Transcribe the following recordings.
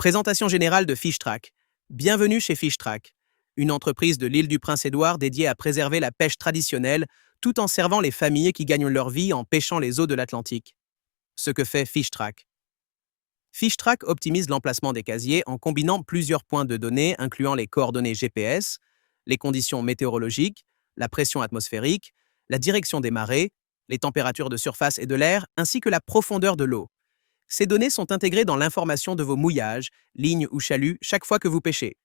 Présentation générale de FishTrack. Bienvenue chez FishTrack, une entreprise de l'île du Prince-Édouard dédiée à préserver la pêche traditionnelle tout en servant les familles qui gagnent leur vie en pêchant les eaux de l'Atlantique. Ce que fait FishTrack. FishTrack optimise l'emplacement des casiers en combinant plusieurs points de données incluant les coordonnées GPS, les conditions météorologiques, la pression atmosphérique, la direction des marées, les températures de surface et de l'air, ainsi que la profondeur de l'eau. Ces données sont intégrées dans l'information de vos mouillages, lignes ou chaluts chaque fois que vous pêchez.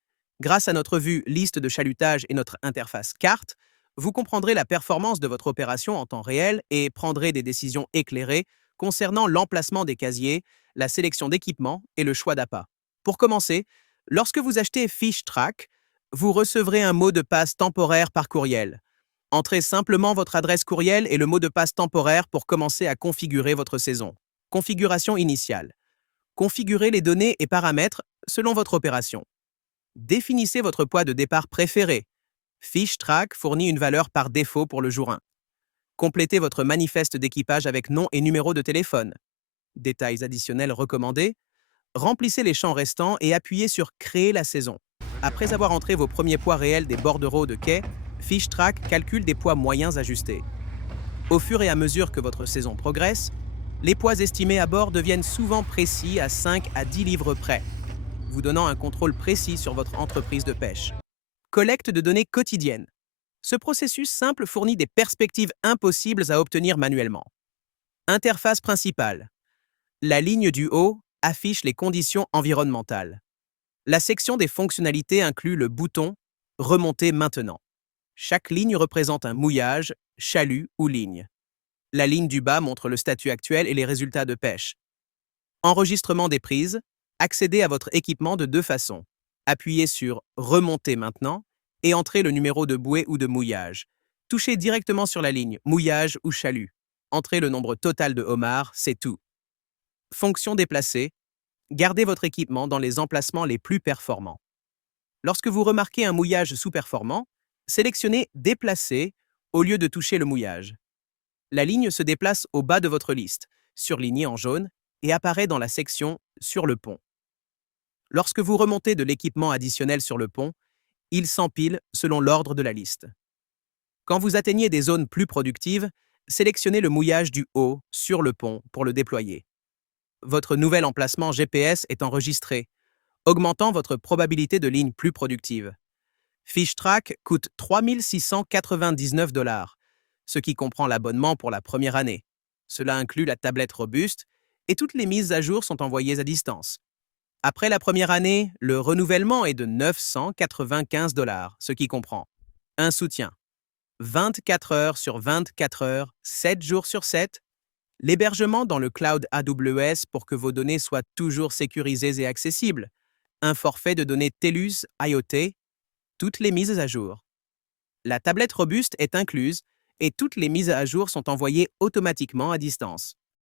Grâce à notre vue liste de chalutage et notre interface carte, vous comprendrez la performance de votre opération en temps réel et prendrez des décisions éclairées concernant l'emplacement des casiers, la sélection d'équipements et le choix d'appât. Pour commencer, lorsque vous achetez FishTrack, vous recevrez un mot de passe temporaire par courriel. Entrez simplement votre adresse courriel et le mot de passe temporaire pour commencer à configurer votre saison. Configuration initiale. Configurez les données et paramètres selon votre opération. Définissez votre poids de départ préféré. FishTrack fournit une valeur par défaut pour le jour 1. Complétez votre manifeste d'équipage avec nom et numéro de téléphone. Détails additionnels recommandés. Remplissez les champs restants et appuyez sur Créer la saison. Après avoir entré vos premiers poids réels des bordereaux de quai, FishTrack calcule des poids moyens ajustés. Au fur et à mesure que votre saison progresse, les poids estimés à bord deviennent souvent précis à 5 à 10 livres près, vous donnant un contrôle précis sur votre entreprise de pêche. Collecte de données quotidienne. Ce processus simple fournit des perspectives impossibles à obtenir manuellement. Interface principale. La ligne du haut affiche les conditions environnementales. La section des fonctionnalités inclut le bouton « Remonter maintenant ». Chaque ligne représente un mouillage, chalut ou ligne. La ligne du bas montre le statut actuel et les résultats de pêche. Enregistrement des prises. Accédez à votre équipement de deux façons. Appuyez sur « Remonter maintenant » et entrez le numéro de bouée ou de mouillage. Touchez directement sur la ligne « Mouillage » ou « Chalut ». Entrez le nombre total de homards, c'est tout. Fonction déplacée. Gardez votre équipement dans les emplacements les plus performants. Lorsque vous remarquez un mouillage sous-performant, sélectionnez « Déplacer » au lieu de toucher le mouillage. La ligne se déplace au bas de votre liste, surlignée en jaune, et apparaît dans la section « Sur le pont ». Lorsque vous remontez de l'équipement additionnel sur le pont, il s'empile selon l'ordre de la liste. Quand vous atteignez des zones plus productives, sélectionnez le mouillage du haut sur le pont pour le déployer. Votre nouvel emplacement GPS est enregistré, augmentant votre probabilité de ligne plus productive. FishTrack coûte 3 699 $, ce qui comprend l'abonnement pour la première année. Cela inclut la tablette robuste et toutes les mises à jour sont envoyées à distance. Après la première année, le renouvellement est de 995 $, ce qui comprend un soutien, 24 heures sur 24 heures, 7 jours sur 7, l'hébergement dans le cloud AWS pour que vos données soient toujours sécurisées et accessibles, un forfait de données TELUS IoT, toutes les mises à jour. La tablette robuste est incluse et toutes les mises à jour sont envoyées automatiquement à distance.